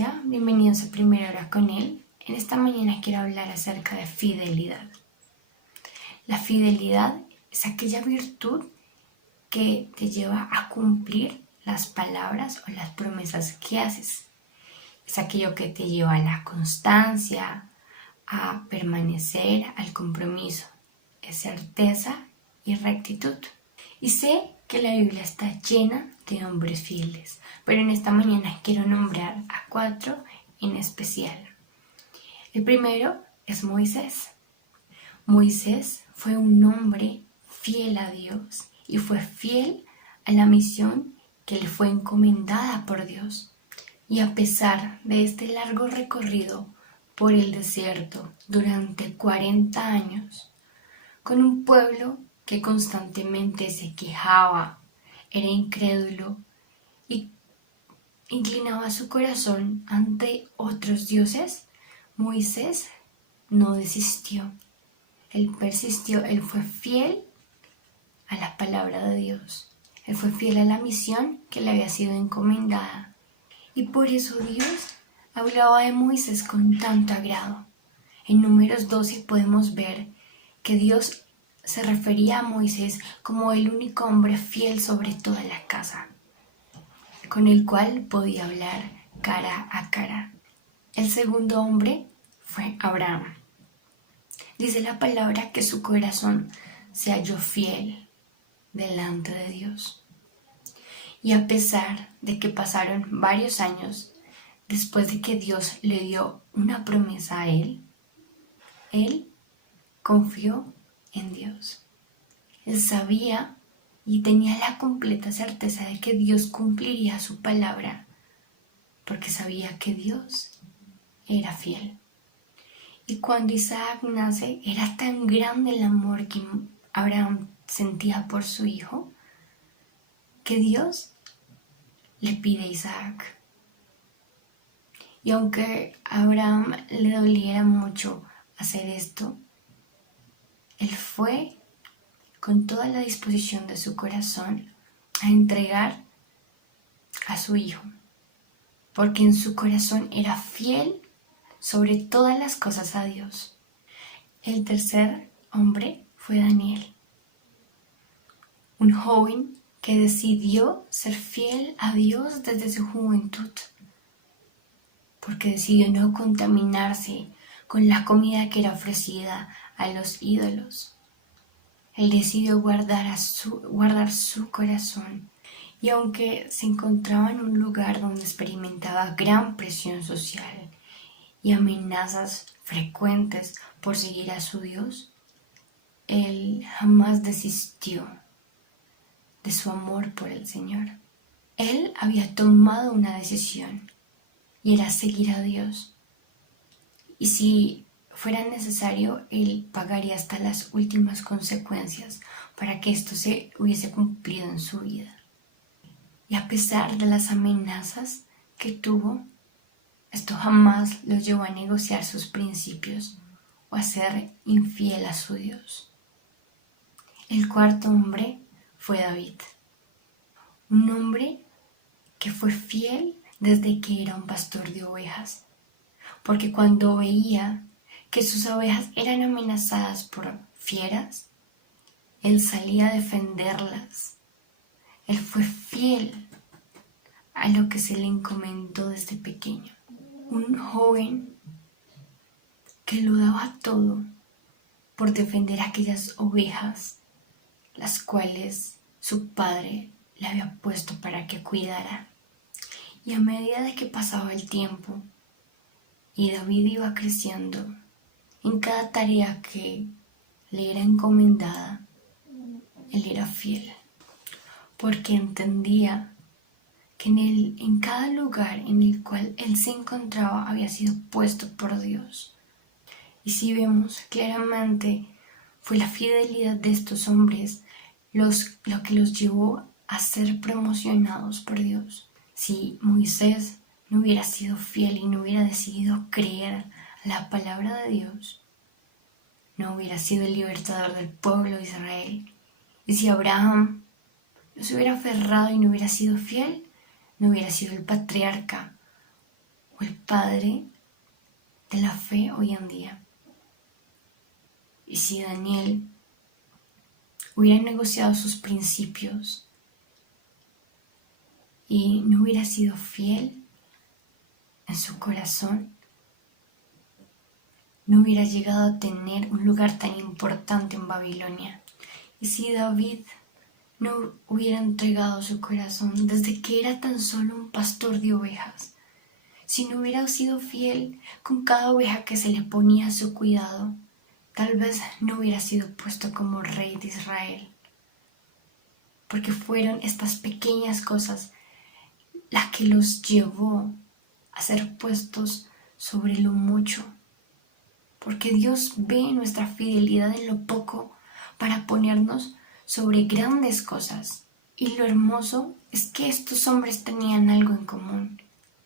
iglesia, bienvenidos a Primera Hora con Él. En esta mañana quiero hablar acerca de fidelidad. La fidelidad es aquella virtud que te lleva a cumplir las palabras o las promesas que haces. Es aquello que te lleva a la constancia, a permanecer, al compromiso. Es certeza y rectitud. Y sé que la Biblia está llena de hombres fieles, pero en esta mañana quiero nombrar a 4 en especial. El primero es Moisés. Moisés fue un hombre fiel a Dios y fue fiel a la misión que le fue encomendada por Dios. Y a pesar de este largo recorrido por el desierto durante 40 años, con un pueblo que constantemente se quejaba, era incrédulo y inclinaba su corazón ante otros dioses, Moisés no desistió. Él persistió, él fue fiel a la palabra de Dios. Él fue fiel a la misión que le había sido encomendada. Y por eso Dios hablaba de Moisés con tanto agrado. En Números 12 podemos ver que Dios se refería a Moisés como el único hombre fiel sobre toda la casa, con el cual podía hablar cara a cara. El segundo hombre fue Abraham. Dice la palabra que su corazón se halló fiel delante de Dios. Y a pesar de que pasaron varios años después de que Dios le dio una promesa a él confió en Dios. Él sabía y tenía la completa certeza de que Dios cumpliría su palabra, porque sabía que Dios era fiel. Y cuando Isaac nace, era tan grande el amor que Abraham sentía por su hijo, que Dios le pide a Isaac. Y aunque a Abraham le doliera mucho hacer esto, él fue con toda la disposición de su corazón a entregar a su hijo, porque en su corazón era fiel sobre todas las cosas a Dios. El tercer hombre fue Daniel, un joven que decidió ser fiel a Dios desde su juventud, porque decidió no contaminarse con la comida que era ofrecida a los ídolos. Él decidió guardar su corazón, y aunque se encontraba en un lugar donde experimentaba gran presión social y amenazas frecuentes por seguir a su Dios, él jamás desistió de su amor por el Señor. Él había tomado una decisión y era seguir a Dios. Y si fuera necesario, él pagaría hasta las últimas consecuencias para que esto se hubiese cumplido en su vida. Y a pesar de las amenazas que tuvo, esto jamás lo llevó a negociar sus principios o a ser infiel a su Dios. El cuarto hombre fue David, un hombre que fue fiel desde que era un pastor de ovejas, porque cuando veía que sus ovejas eran amenazadas por fieras, él salía a defenderlas. Él fue fiel a lo que se le encomendó desde pequeño. Un joven que lo daba todo por defender a aquellas ovejas, las cuales su padre le había puesto para que cuidara. Y a medida de que pasaba el tiempo y David iba creciendo, en cada tarea que le era encomendada, él era fiel, porque entendía que en cada lugar en el cual él se encontraba había sido puesto por Dios. Y si vemos claramente, fue la fidelidad de estos hombres lo que los llevó a ser promocionados por Dios. Si Moisés no hubiera sido fiel y no hubiera decidido creer la palabra de Dios, no hubiera sido el libertador del pueblo de Israel. Y si Abraham no se hubiera aferrado y no hubiera sido fiel, no hubiera sido el patriarca o el padre de la fe hoy en día. Y si Daniel hubiera negociado sus principios y no hubiera sido fiel en su corazón, no hubiera llegado a tener un lugar tan importante en Babilonia. Y si David no hubiera entregado su corazón desde que era tan solo un pastor de ovejas, si no hubiera sido fiel con cada oveja que se le ponía a su cuidado, tal vez no hubiera sido puesto como rey de Israel. Porque fueron estas pequeñas cosas las que los llevó a ser puestos sobre lo mucho. Porque Dios ve nuestra fidelidad en lo poco para ponernos sobre grandes cosas. Y lo hermoso es que estos hombres tenían algo en común.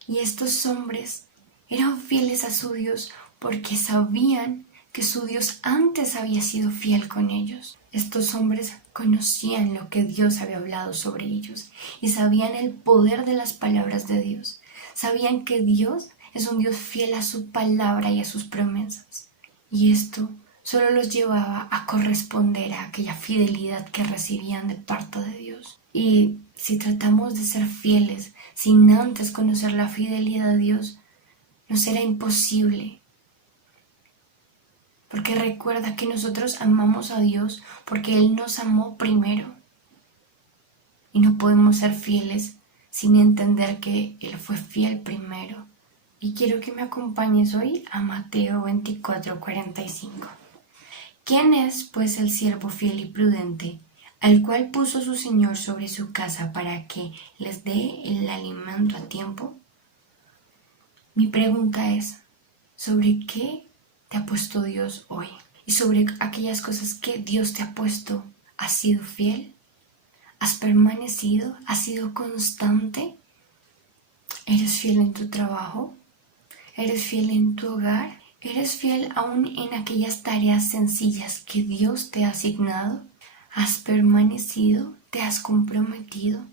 Y estos hombres eran fieles a su Dios porque sabían que su Dios antes había sido fiel con ellos. Estos hombres conocían lo que Dios había hablado sobre ellos y sabían el poder de las palabras de Dios. Sabían que Dios es un Dios fiel a su palabra y a sus promesas. Y esto solo los llevaba a corresponder a aquella fidelidad que recibían de parte de Dios. Y si tratamos de ser fieles sin antes conocer la fidelidad de Dios, nos será imposible. Porque recuerda que nosotros amamos a Dios porque Él nos amó primero. Y no podemos ser fieles sin entender que Él fue fiel primero. Y quiero que me acompañes hoy a Mateo 24:45. ¿Quién es, pues, el siervo fiel y prudente, al cual puso su Señor sobre su casa para que les dé el alimento a tiempo? Mi pregunta es, ¿sobre qué te ha puesto Dios hoy? Y sobre aquellas cosas que Dios te ha puesto, ¿has sido fiel? ¿Has permanecido? ¿Has sido constante? ¿Eres fiel en tu trabajo? ¿Eres fiel en tu hogar? ¿Eres fiel aún en aquellas tareas sencillas que Dios te ha asignado? ¿Has permanecido? ¿Te has comprometido?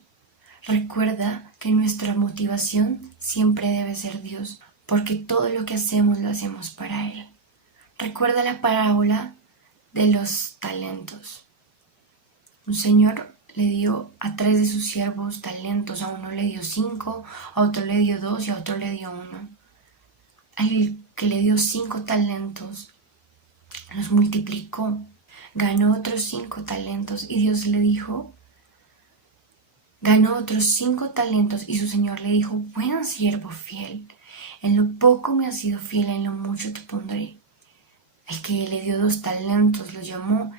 Recuerda que nuestra motivación siempre debe ser Dios, porque todo lo que hacemos lo hacemos para Él. Recuerda la parábola de los talentos. Un señor le dio a 3 de sus siervos talentos, a uno le dio 5, a otro le dio 2 y a otro le dio 1. Al que le dio 5 talentos, los multiplicó, ganó otros 5 talentos y Dios le dijo, ganó otros 5 talentos y su Señor le dijo, buen siervo fiel, en lo poco me has sido fiel, en lo mucho te pondré. El que le dio 2 talentos lo llamó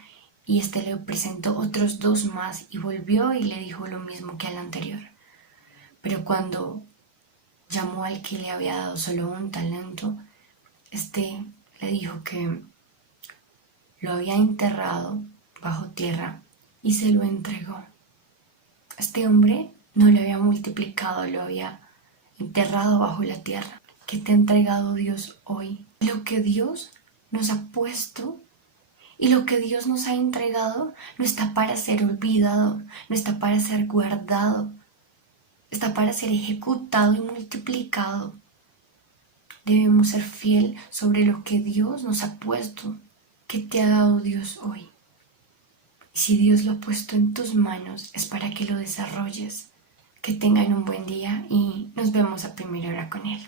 y le presentó otros 2 más y volvió y le dijo lo mismo que al anterior. Pero cuando llamó al que le había dado solo 1 talento, le dijo que lo había enterrado bajo tierra y se lo entregó. Este hombre no lo había multiplicado, lo había enterrado bajo la tierra. ¿Qué te ha entregado Dios hoy? Lo que Dios nos ha puesto y lo que Dios nos ha entregado no está para ser olvidado, no está para ser guardado, está para ser ejecutado y multiplicado. Debemos ser fiel sobre lo que Dios nos ha puesto. ¿Qué te ha dado Dios hoy? Y si Dios lo ha puesto en tus manos, es para que lo desarrolles. Que tengan un buen día y nos vemos a primera hora con Él.